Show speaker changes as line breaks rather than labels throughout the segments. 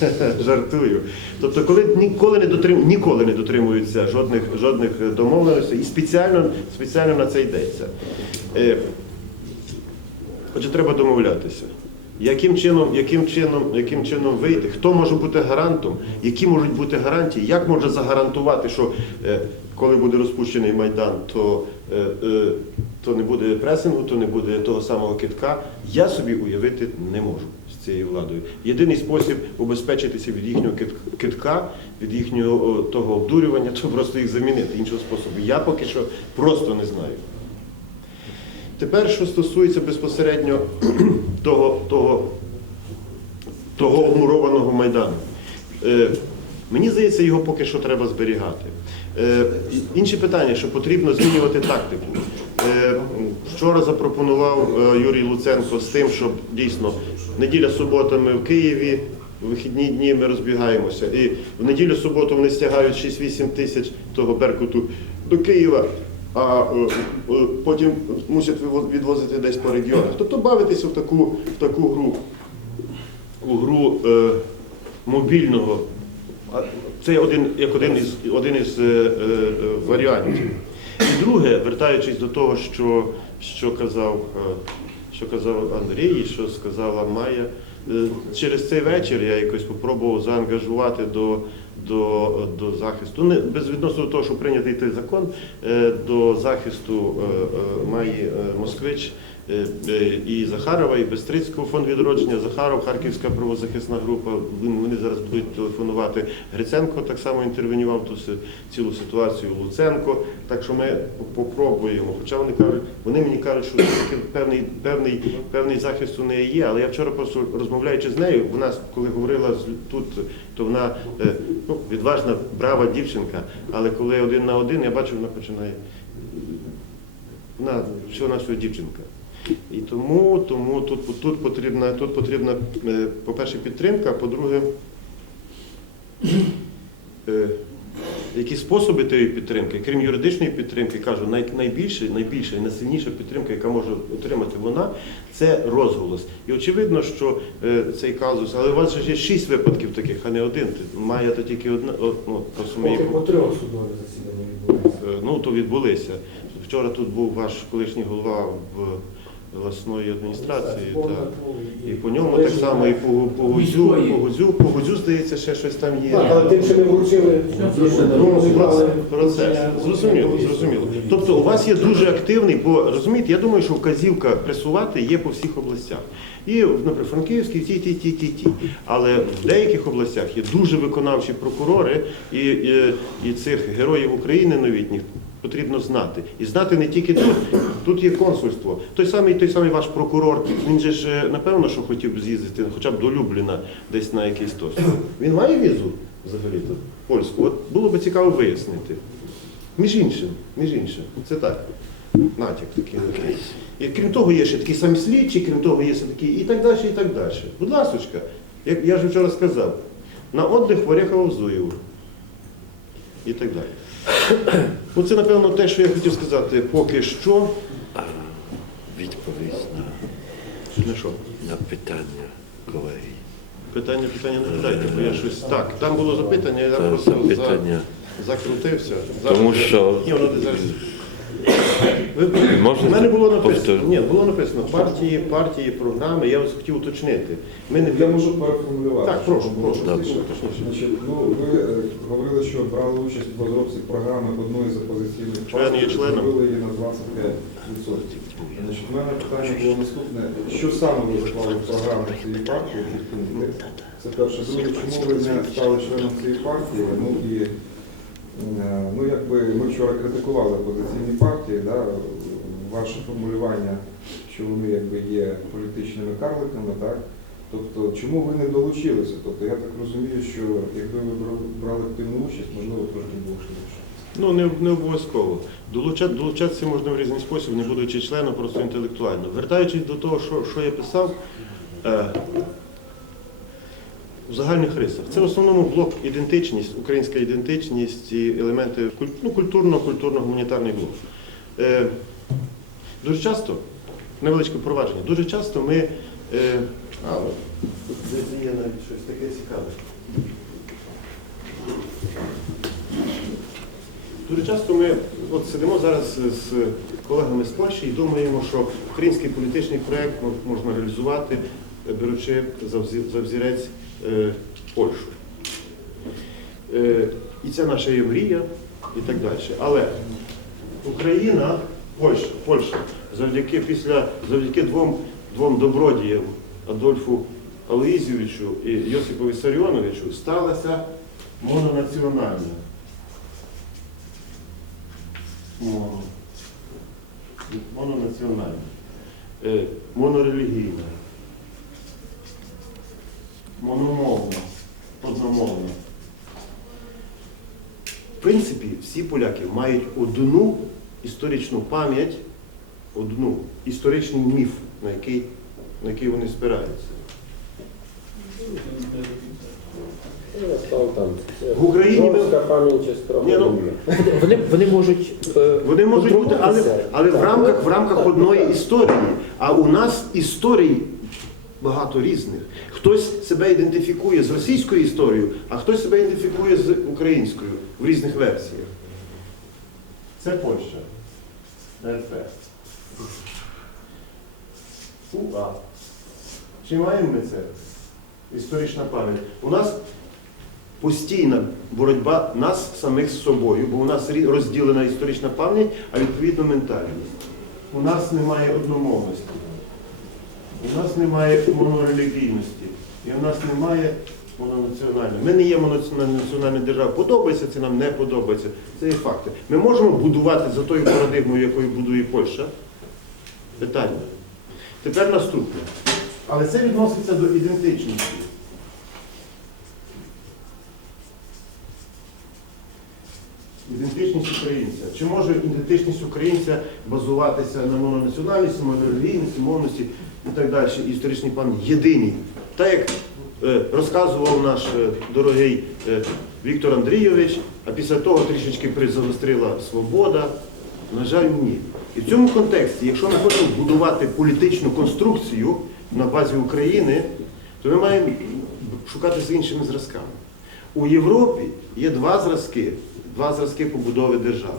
Жартую. Тобто, коли ніколи не дотрим... ніколи не дотримуються жодних, жодних домовленостей і спеціально, спеціально на це йдеться. Е, Отже, треба домовлятися. Яким чином, яким, чином, яким чином вийти? Хто може бути гарантом? Які можуть бути гарантії? Як може загарантувати, що е, коли буде розпущений Майдан, то, е, е, то не буде пресингу, то не буде того самого китка? Я собі уявити не можу цією владою. Єдиний спосіб убезпечитися від їхнього китка, від їхнього того обдурювання, то просто їх замінити. Іншого способу я поки що просто не знаю. Тепер, що стосується безпосередньо того, того, того обмурованого майдану. Е, мені здається, його поки що треба зберігати. Е, інше питання, що потрібно змінювати тактику. Е, вчора запропонував е, Юрій Луценко з тим, щоб дійсно неділя субота ми в Києві, вихідні дні ми розбігаємося. І в неділю суботу вони стягають 6-8 тисяч того Беркуту до Києва а е, потім мусять відвозити десь по регіонах. Тобто бавитися в таку, в таку гру, у гру е, мобільного. Це один, як один із, один із е, е, варіантів. І друге, вертаючись до того, що, що, казав, е, що казав Андрій, і що сказала Майя, е, через цей вечір я якось спробував заангажувати до, до, до захисту, не безвідносно до того, що прийнятий той закон, е, до захисту Майї Москвич і Захарова, і Бестрицького фонд відродження, Захаров, Харківська правозахисна група. Вони зараз будуть телефонувати. Гриценко так само інтервенював ту цілу ситуацію, Луценко. Так що ми попробуємо. Хоча вони кажуть, вони мені кажуть, що певний, певний, певний захист у неї є. Але я вчора просто розмовляючи з нею, вона коли говорила тут, то вона е, ну, відважна, брава дівчинка. Але коли один на один, я бачу, вона починає. Вона всього на всього дівчинка. І тому, тому тут, тут потрібна, тут потрібна, е, по-перше, підтримка, а по-друге, е, які способи тієї підтримки, крім юридичної підтримки, кажу, най, найбільша, найбільша і найсильніша підтримка, яка може отримати вона, це розголос. І очевидно, що е, цей казус, але у вас же є шість випадків таких, а не один. Має то тільки одна, ну, по сумі,
по трьох судові засідання відбулися.
Ну, то відбулися. Вчора тут був ваш колишній голова в обласної адміністрації. Так. І по ньому так само, і по, по Гузю, по Гузю, по Гузю, здається, ще щось там є.
Так, але тим, що не вручили,
Ну, процес, процес. Зрозуміло, зрозуміло. Тобто у вас є дуже активний, бо розумієте, я думаю, що вказівка пресувати є по всіх областях. І наприклад, Франківській, ті, ті, ті, ті, ті. Але в деяких областях є дуже виконавчі прокурори і, і, і цих героїв України новітніх. Потрібно знати. І знати не тільки тут, тут є консульство. Той самий, той самий ваш прокурор, він же ж е, напевно, що хотів б з'їздити хоча б до Любліна десь на якийсь тост. Він має візу взагалі-то польську. От було б цікаво вияснити. Між іншим, між іншим, це так. Натяк такий такий. І крім того, є ще такі самі слідчі, крім того, є ще такі і так далі, і так далі. Будь ласочка, як я ж вчора сказав, на отдих в Орехово Зуєву. І так далі. Ну, це, напевно, те, що я хотів сказати поки що.
відповість на,
На що?
на питання колеги.
Питання, питання не питайте, бо я щось. Так, там було запитання, я просто за- закрутився.
Тому що-
Ні, воно десь зараз. Ви,
Можете
у мене було написано. Ні, було написано партії, партії, програми. Я ось хотів уточнити. Ми не
Я можу переформулювати.
Так, прошу, прошу.
Да.
Значить, ну, ви е, говорили, що брали участь в розробці програми одної з опозиційних
Член є членом.
зробили її на 25%. Значить, у мене питання було наступне. Що саме ви заклали в програму цієї партії? які пункти? Це перше. Друге, чому ви не стали членом цієї партії? Ну і ну, якби ми вчора критикували опозиційні партії, да, ваше формулювання, що вони якби є політичними карликами, так? Тобто, чому ви не долучилися? Тобто, я так розумію, що якби ви брали- брали активну участь, можливо, трошки було швидше.
Ну, не, не обов'язково. Долучати, долучатися можна в різний спосіб, не будучи членом, просто інтелектуально. Вертаючись до того, що, що я писав, е, в загальних рисах. Це в основному блок ідентичність, українська ідентичність і елементи ну, культурно, культурно-гуманітарний блок. Е, дуже часто, невеличке провадження, дуже часто ми. Е, а, Тут є навіть щось таке цікаве. Дуже часто ми от сидимо зараз з колегами з Польщі і думаємо, що український політичний проєкт можна реалізувати, беручи за взірець Польщу. Е, І це наша є мрія і так далі. Але Україна, Польща, Польща завдяки після завдяки двом, двом добродіям Адольфу Алоїзівичу і Йосипові Вісаріоновичу сталася мононаціональна. Моно. Мононаціональна. Е, Монорелігійна. Мономовна. Одномовна. В принципі, всі поляки мають одну історичну пам'ять, одну історичний міф, на який, на який вони спираються. В Україні ми- Ні, ну.
Вони, вони можуть е,
Вони можуть бути, але,
подружитися.
але в рамках, в рамках одної історії. А у нас історій багато різних. Хтось себе ідентифікує з російською історією, а хтось себе ідентифікує з українською в різних версіях. Це Польща. УА. Чи маємо ми це? Історична пам'ять. У нас постійна боротьба нас самих з собою, бо у нас розділена історична пам'ять, а відповідно ментальність. У нас немає одномовності, у нас немає монорелігійності, і у нас немає мононаціональної. Ми не є мононаціональна держава. Подобається це нам не подобається. Це є факти. Ми можемо будувати за тою парадигмою, якою будує Польща. Питання. Тепер наступне. Але це відноситься до ідентичності. Ідентичність українця. Чи може ідентичність українця базуватися на мононаціональності, монорелігійності, мовності і так далі, історичній пам'яті? Єдиній. Так як е, розказував наш е, дорогий е, Віктор Андрійович, а після того трішечки призагострила свобода. На жаль, ні. І в цьому контексті, якщо ми хочемо будувати політичну конструкцію на базі України, то ми маємо шукати з іншими зразками. У Європі є два зразки, два зразки побудови держави.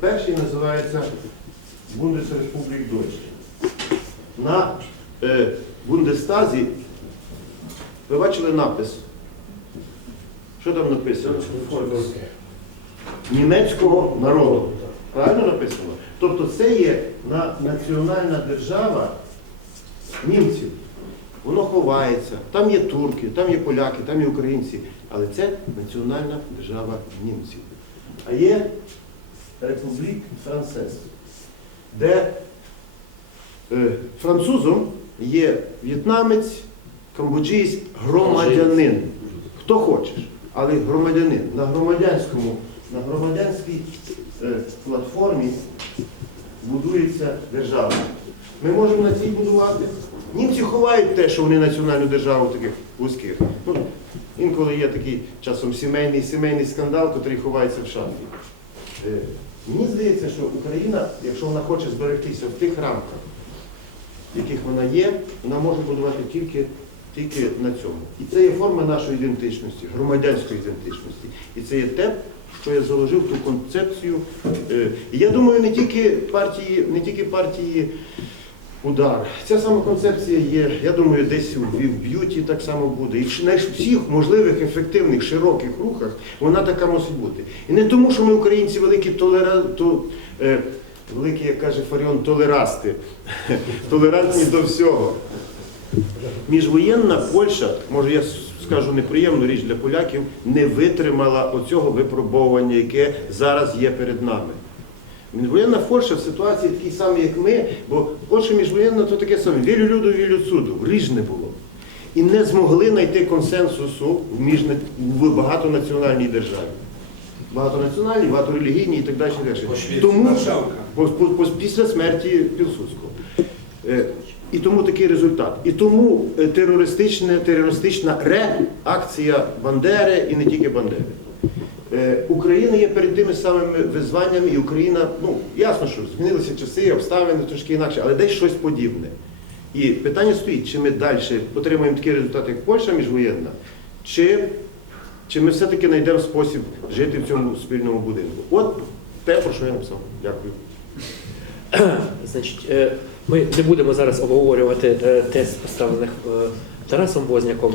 Перший називається Бундесреспублік Deutschland. На е, Бундестазі ви бачили напис. Що там написано? Німецького народу. Правильно написано? Тобто це є на- національна держава німців. Воно ховається. Там є турки, там є поляки, там є українці. Але це національна держава німців. А є Републік Францез, де е, французом є в'єтнамець, камбоджієць, громадянин. Хто хочеш, але громадянин. На громадянському, на громадянській е, платформі будується держава. Ми можемо на цій будувати. Німці ховають те, що вони національну державу таких вузьких. Ну, інколи є такий часом сімейний сімейний скандал, який ховається в шафі. Е, Мені здається, що Україна, якщо вона хоче зберегтися в тих рамках, в яких вона є, вона може будувати тільки, тільки на цьому. І це є форма нашої ідентичності, громадянської ідентичності. І це є те, що я заложив ту концепцію. Е, я думаю, не тільки партії, не тільки партії удар. Ця сама концепція є, я думаю, десь у б'юті так само буде. І в най- всіх можливих ефективних, широких рухах вона така мусить бути. І не тому, що ми українці великі толера... то, е, великі, як каже Фаріон, толерасти, толерантні до всього. Міжвоєнна Польща, може я скажу неприємну річ для поляків, не витримала оцього випробовування, яке зараз є перед нами. Міжвоєнна Польща в ситуації такій самій, як ми, бо Польща міжвоєнна то таке саме. Вілю люду, вілю цуду. Ріжне було. І не змогли знайти консенсусу в, міжна... в багатонаціональній державі. Багатонаціональній, багаторелігійній і так далі. далі. Тому після смерті Пілсудського. Е, І тому такий результат. І тому е, терористична, терористична реакція Бандери і не тільки Бандери. Е, Україна є перед тими самими визваннями, і Україна, ну ясно, що змінилися часи, обставини трошки інакше, але десь щось подібне. І питання стоїть, чи ми далі отримаємо такі результати, як Польща міжвоєнна, чи, чи ми все-таки знайдемо спосіб жити в цьому спільному будинку. От те, про що я написав. Дякую.
Значить, е, ми не будемо зараз обговорювати е, тез, поставлених Тарасом Возняком,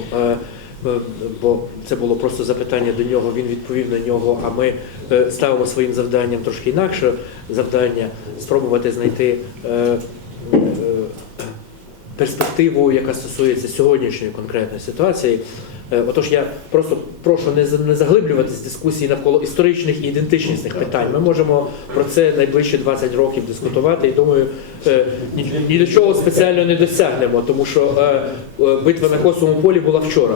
бо це було просто запитання до нього, він відповів на нього, а ми е, ставимо своїм завданням трошки інакше завдання спробувати знайти е, е, перспективу, яка стосується сьогоднішньої конкретної ситуації. Е, Отож, я просто прошу не за- не заглиблюватись в дискусії навколо історичних і ідентичних питань. Ми можемо про це найближчі 20 років дискутувати, і думаю, е, ні, до чого спеціально не досягнемо, тому що е, е, битва на косовому полі була вчора.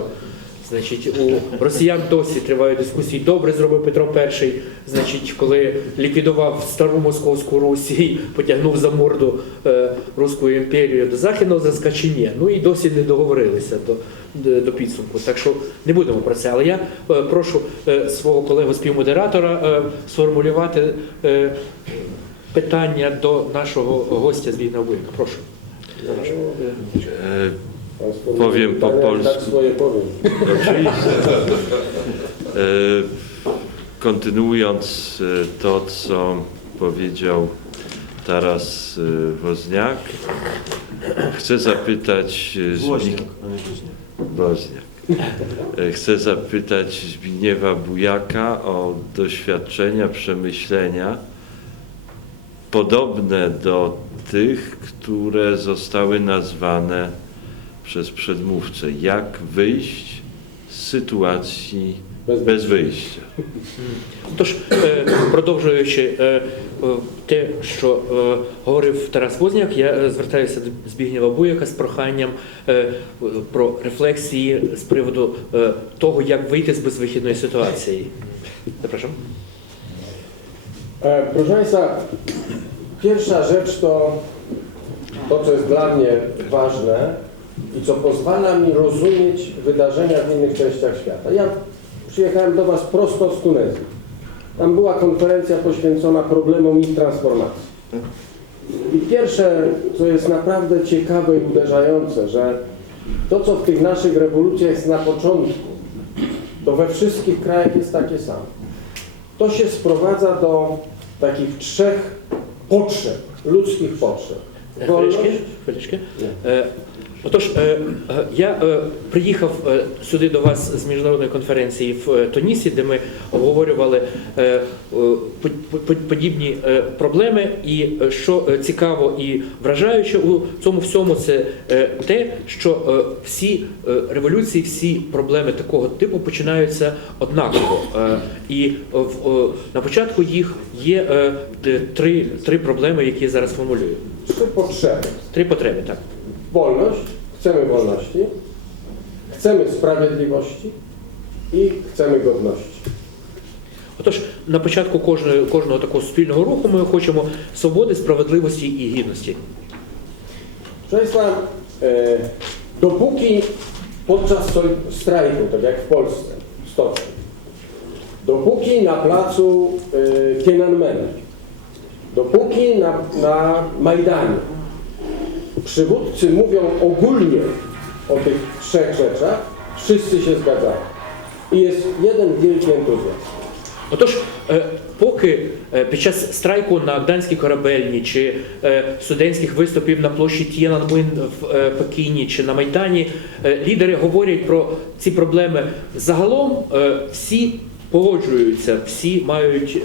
Значить, у росіян досі тривають дискусії. Добре зробив Петро І, значить, коли ліквідував стару московську Русь і потягнув за морду е, Руську імперію до західного зразка чи ні. Ну і досі не договорилися до, до, до підсумку. Так що не будемо про це. Але я е, прошу е, свого колегу співмодератора е, сформулювати е, питання до нашого гостя з Війна. Прошу.
powiem po
tak
polsku.
Tak swoje
e, Kontynuując e, to, co powiedział Taras e, Woźniak, chcę zapytać...
Woźniak, Woźniak.
Chcę zapytać Zbigniewa Bujaka o doświadczenia, przemyślenia podobne do tych, które zostały nazwane przez przedmówcę. Jak wyjść z sytuacji
Bez
bez wyjścia?
Тож, е, продовжуючи е, е, те, що е, говорив Тарас Возняк, я е, звертаюся до Збігнєва Буяка з проханням е, про рефлексії з приводу е, того, як вийти з безвихідної ситуації. Zapraszam.
E, Proszę Państwa, pierwsza rzecz to to, co jest dla mnie ważne i co pozwala mi rozumieć wydarzenia w innych częściach świata. Ja przyjechałem do Was prosto z Tunezji. Tam była konferencja poświęcona problemom ich transformacji. I pierwsze, co jest naprawdę ciekawe i uderzające, że to, co w tych naszych rewolucjach jest na początku, to we wszystkich krajach jest takie samo. To się sprowadza do takich trzech potrzeb, ludzkich potrzeb. E, Wolność,
Chwileczkę, chwileczkę. E, Отож, е, е, я е, приїхав сюди до вас з міжнародної конференції в Тунісі, де ми обговорювали по- по- подібні проблеми. І що цікаво і вражаюче у цьому всьому, це те, що всі революції, всі проблеми такого типу починаються однаково. І на початку їх є три, три проблеми, які я зараз формулюю.
trzy potrzeby.
Три потреби, так.
Wolność, chcemy wolności, chcemy sprawiedliwości i chcemy godności.
Отож, на початку кожного такого спільного руху ми хочемо свободи, справедливості і гідності.
Państwa, e, dopóki podczas soj- strajku, tak jak w Polsce, w stoczni, dopóki na placu e, Tiananmena, dopóki na, na Majdanie przywódcy mówią ogólnie o tych trzech rzeczach, wszyscy się zgadzają. I jest jeden wielki entuzjazm.
Отож, поки під час страйку на Гданській корабельні чи студентських виступів на площі Т'єнанмин в Пекіні чи на Майдані, лідери говорять про ці проблеми загалом, всі погоджуються, всі мають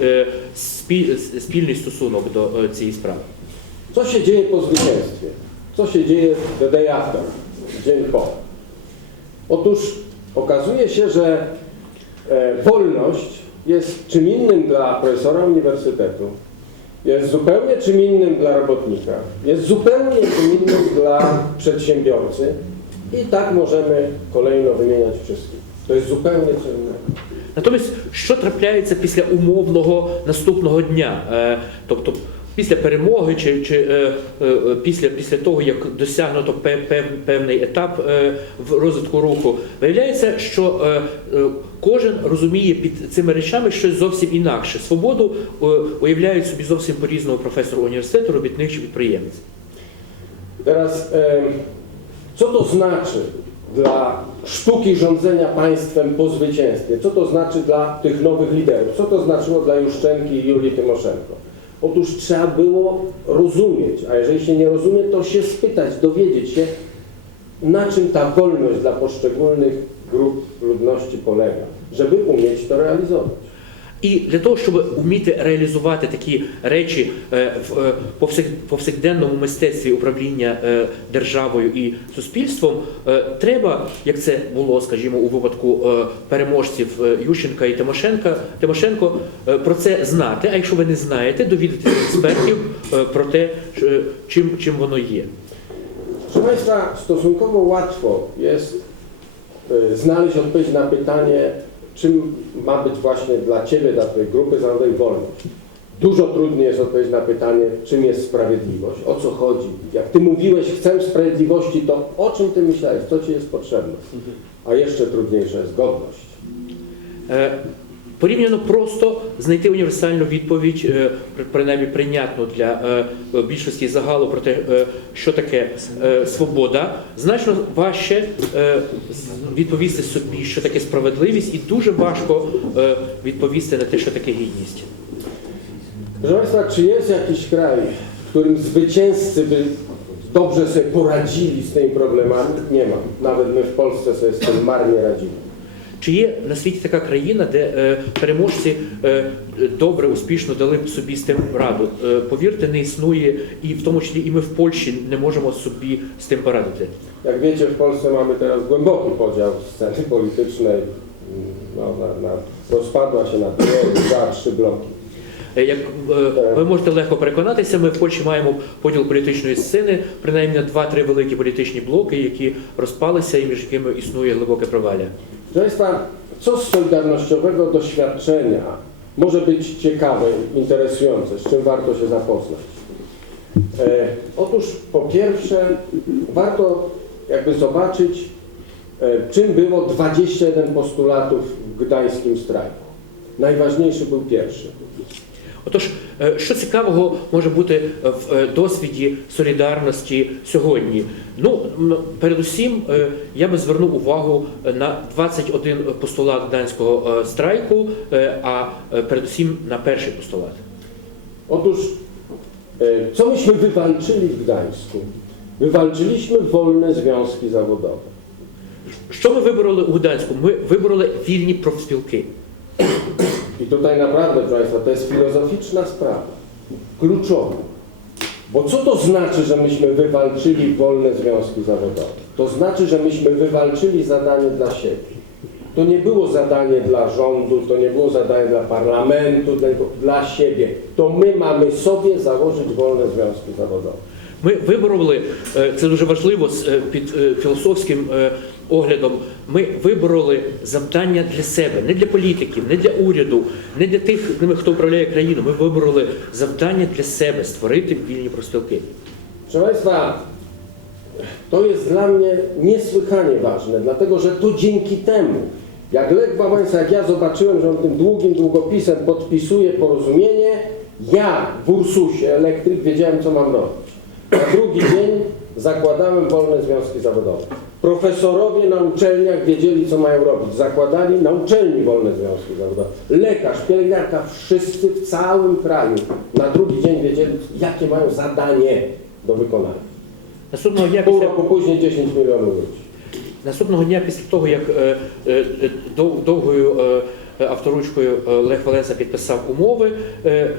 спіль- спільний стосунок до цієї справи.
Co się dzieje po zwycięstwie? Co się dzieje the day after, dzień po? Otóż okazuje się, że e, wolność jest czym innym dla profesora uniwersytetu, jest zupełnie czym innym dla robotnika, jest zupełnie czym innym dla przedsiębiorcy i tak możemy kolejno wymieniać wszystkich. To jest zupełnie co innego.
Натомість, що трапляється після умовного наступного дня? Е, Тобто після перемоги чи, чи е, е, після, після того, як досягнуто пев- пев- певний етап е, в розвитку руху, виявляється, що е, е, кожен розуміє під цими речами щось зовсім інакше. Свободу е, уявляють собі зовсім по-різному професор університету, робітник чи підприємець.
Teraz, em, co to znaczy dla sztuki rządzenia państwem po zwycięstwie? Co to znaczy dla tych nowych liderów? Co to znaczyło dla Juszczenki i Julii Tymoszenko? Otóż trzeba było rozumieć, a jeżeli się nie rozumie, to się spytać, dowiedzieć się, na czym ta wolność dla poszczególnych grup ludności polega, żeby umieć to realizować.
І для того, щоб вміти реалізувати такі речі е, в е, повсякденному мистецтві управління е, державою і суспільством, треба, як це було, скажімо, у випадку переможців Ющенка і Тимошенка, Тимошенко, про це знати. А якщо ви не знаєте, довідатися експертів про те, чим, чим воно є.
Proszę Państwa, stosunkowo łatwo jest znaleźć odpowiedź na pytanie, czym ma być właśnie dla Ciebie, dla Twojej grupy zawodowej wolność. Dużo trudniej jest odpowiedzieć na pytanie, czym jest sprawiedliwość, o co chodzi. Jak Ty mówiłeś, chcę sprawiedliwości, to o czym Ty myślałeś, co Ci jest potrzebne. A jeszcze trudniejsza jest godność.
Е, Порівняно просто знайти універсальну відповідь, е, принаймні прийнятну для е, більшості загалу про те, е, що таке свобода, значно важче відповісти собі, що таке справедливість, і дуже важко відповісти на те, що таке гідність.
Państwa, czy jest jakiś kraj, w którym zwycięzcy by dobrze sobie poradzili z tymi problemami? Nie ma. Nawet my w Polsce sobie z tym marnie.
Чи є на світі така країна, де е, переможці е, добре, успішно дали б собі з тим раду? Е, повірте, не існує, і в тому числі і ми в Польщі не можемо собі з тим порадити.
Jak wiecie, w Polsce mamy teraz głęboki podział sceny politycznej. No, na, na, rozpadła się na dwie, dwa, trzy bloki.
Е, Як е, ви можете легко переконатися, ми в Польщі маємо поділ політичної сцени, принаймні на два-три великі політичні блоки, які розпалися і між якими існує глибоке провалля.
Proszę Państwa, co z solidarnościowego doświadczenia może być ciekawe, interesujące, z czym warto się zapoznać? E, otóż po pierwsze warto jakby zobaczyć, e, czym było 21 postulatów w gdańskim strajku. Najważniejszy był pierwszy.
Отож, е, що цікавого може бути в е, досвіді солідарності сьогодні? Ну, передусім, е, я би звернув увагу на 21 постулат гданського е, страйку, а передусім на перший постулат.
Otóż, co myśmy wywalczyli w Gdańsku? Wywalczyliśmy wolne związki zawodowe.
Що ми вибороли у Гданську? Ми вибороли вільні профспілки.
I tutaj naprawdę, proszę Państwa, to jest filozoficzna sprawa, kluczowa. Bo co to znaczy, że myśmy wywalczyli wolne związki zawodowe? To znaczy, że myśmy wywalczyli zadanie dla siebie. To nie było zadanie dla rządu, to nie było zadanie dla parlamentu, tylko dla siebie. To my mamy sobie założyć wolne związki zawodowe.
Ми вибороли, е, це дуже важливо з е, під е, філософським е, оглядом. Ми вибороли завдання для себе, не для політиків, не для уряду, не для тих, хто управляє країною. Ми вибороли завдання для себе створити вільні профспілки.
Proszę Państwa, to jest dla mnie niesłychanie ważne, dlatego że to dzięki temu, jak Lech Wałęsa, jak ja zobaczyłem, że on tym długim długopisem podpisuje porozumienie, ja w Ursusie, elektryk, wiedziałem, co mam robić. Na drugi dzień zakładałem wolne związki zawodowe. Profesorowie na uczelniach wiedzieli, co mają robić. Zakładali na uczelni wolne związki zawodowe. Lekarz, pielęgniarka, wszyscy w całym kraju na drugi dzień wiedzieli, jakie mają zadanie do wykonania.
Наступного дня
Pół
після
roku później 10 milionów ludzi.
наступного дня, після того як е, е, е, дов- довгою е, е, авторучкою е, Лех Валенса підписав умови, е, е,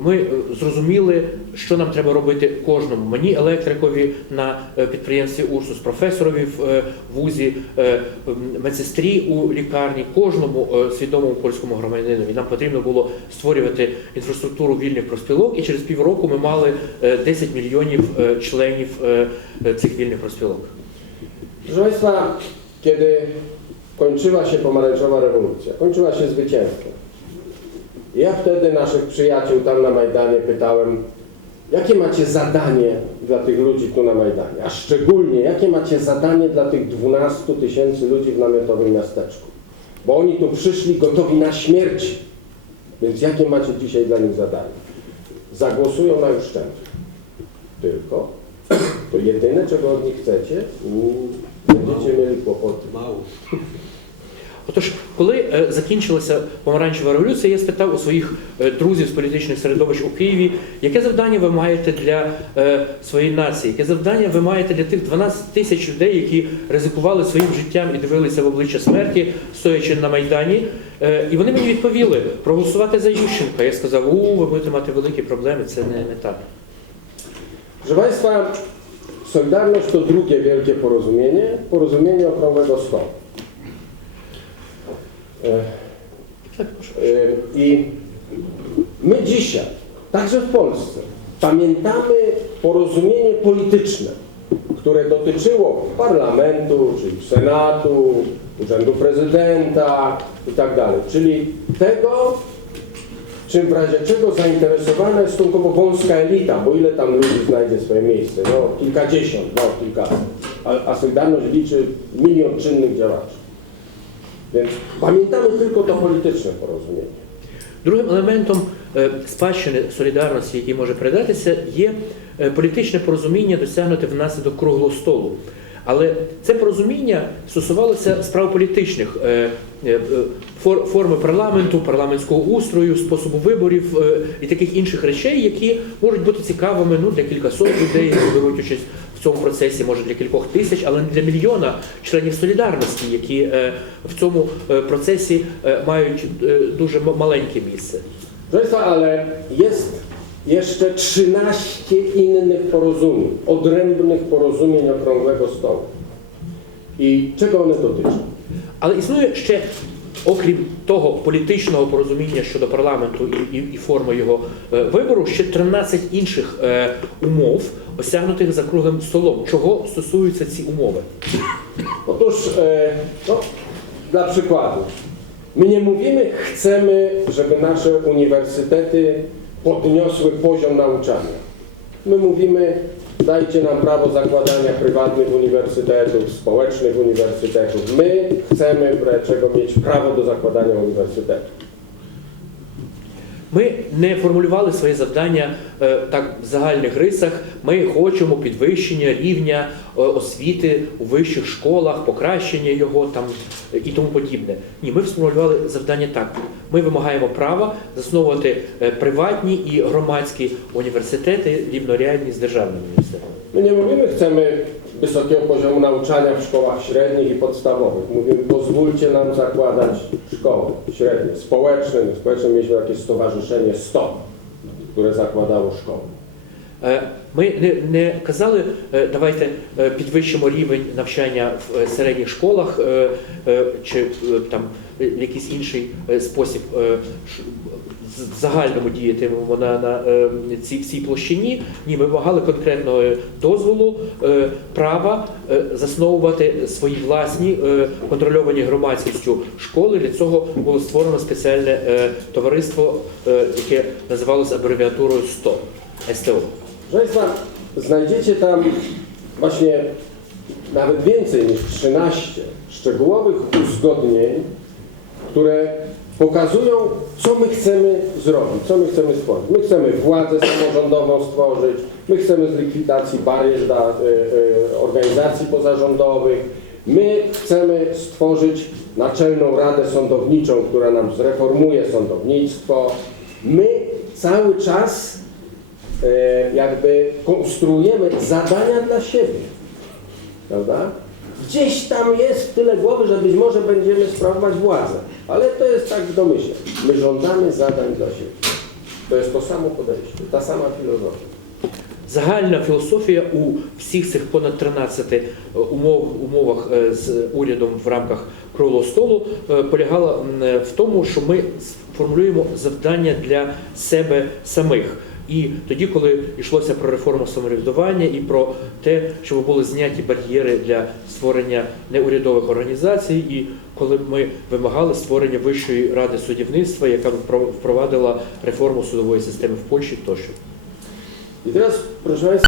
ми е, зрозуміли, що нам треба робити кожному. Мені, електрикові на е, підприємстві Урсус, професорові в е, вузі, е, медсестрі у лікарні, кожному е, свідомому польському громадянинові. Нам потрібно було створювати інфраструктуру вільних профспілок, і через півроку ми мали е, 10 мільйонів е, членів е, е, цих вільних профспілок.
Proszę Państwa, kiedy kończyła się pomarańczowa rewolucja. Ja wtedy naszych przyjaciół tam na Majdanie pytałem, jakie macie zadanie dla tych ludzi tu na Majdanie, a szczególnie jakie macie zadanie dla tych 12 tysięcy ludzi w namiotowym miasteczku. Bo oni tu przyszli gotowi na śmierć, więc jakie macie dzisiaj dla nich zadanie? Zagłosują na Juszczenkę. Tylko to jedyne, czego od nich chcecie, mm, będziecie mieli kłopoty.
Отож, коли е, закінчилася помаранчева революція, я спитав у своїх е, друзів з політичних середовищ у Києві, яке завдання ви маєте для е, своєї нації, яке завдання ви маєте для тих 12 тисяч людей, які ризикували своїм життям і дивилися в обличчя смерті, стоячи на майдані. І вони мені відповіли проголосувати за Ющенка. Я сказав, у ви будете мати великі проблеми, це не, не так.
Proszę Państwa, Solidarność to drugie wielkie porozumienie, porozumienie okrągłego. I my dzisiaj, także w Polsce, pamiętamy porozumienie polityczne, które dotyczyło parlamentu, czyli Senatu, Urzędu Prezydenta i tak czyli tego, czym w razie czego zainteresowana jest stosunkowo wąska elita, bo ile tam ludzi znajdzie swoje miejsce? No kilkadziesiąt, no kilkaset. A, a Solidarność liczy milion czynnych działaczy. Więc pamiętamy tylko to polityczne porozumienie.
Другим елементом спадщини солідарності, який може передатися, є політичне порозуміння, досягнути внаслідок круглого столу. Але це порозуміння стосувалося справ політичних е, е, фор- форми парламенту, парламентського устрою, способу виборів е, і таких інших речей, які можуть бути цікавими ну, для кількасот людей, які беруть участь в цьому процесі, може для кількох тисяч, але не для мільйона членів солідарності, які в цьому процесі мають дуже маленьке місце.
Państwa, ale jest jeszcze 13 innych porozumień, odrębnych porozumień okrągłego stołu. I czego one dotyczą?
Але існує ще, окрім того політичного порозуміння щодо парламенту і, і, і форми його е, вибору, ще 13 інших е, умов, осягнутих за круглим столом. Чого стосуються ці умови?
Otóż, e, no, dla przykładu, my nie mówimy, chcemy, żeby nasze uniwersytety podniosły poziom nauczania. My mówimy, dajcie nam prawo zakładania prywatnych uniwersytetów, społecznych uniwersytetów. My chcemy, czego mieć prawo do zakładania uniwersytetów.
Ми не формулювали своє завдання е, так в загальних рисах. Ми хочемо підвищення рівня е, освіти у вищих школах, покращення його там і тому подібне. Ні, ми сформулювали завдання так. Ми вимагаємо права засновувати е, приватні і громадські університети рівнорядні з державними університетами.
Nie mówimy, chcemy wysokiego poziomu nauczania w szkołach średnich i podstawowych. Mówimy, pozwólcie nam zakładać szkoły średnie, społeczne. My społeczne mieliśmy takie stowarzyszenie 100, które zakładało szkoły.
Е, Ми не, не казали, е, давайте е, підвищимо рівень навчання в е, середніх школах е, е, чи е, там е, якийсь інший е, спосіб е, загальному діятимемо на, на е, цій всій площині. Ні, ми вимагали конкретного е, дозволу, е, права е, засновувати свої власні контрольовані громадськістю школи. Для цього було створено спеціальне товариство, яке називалося абревіатурою СТО. СТО.
Państwa, znajdziecie tam właśnie nawet więcej niż 13 szczegółowych uzgodnień, które pokazują, co my chcemy zrobić, co my chcemy stworzyć. My chcemy władzę samorządową stworzyć, my chcemy z likwidacji barier dla e, e, organizacji pozarządowych, my chcemy stworzyć Naczelną Radę Sądowniczą, która nam zreformuje sądownictwo. My cały czas e, jakby konstruujemy zadania dla siebie. Prawda? Gdzieś tam jest tyle głowy, że być może będziemy sprawować władzę, ale to jest tak w domyśle. My żądamy zadań dla siebie. To jest to samo podejście, ta sama filozofia.
Загальна філософія у всіх цих понад 13 е, умов, умовах е, з урядом в рамках круглого столу е, полягала е, в тому, що ми формулюємо завдання для себе самих. І тоді, коли йшлося про реформу самоврядування і про те, щоб були зняті бар'єри для створення неурядових організацій, і коли ми вимагали створення Вищої ради судівництва, яка б впровадила реформу судової системи в Польщі тощо.
і proszę Państwa,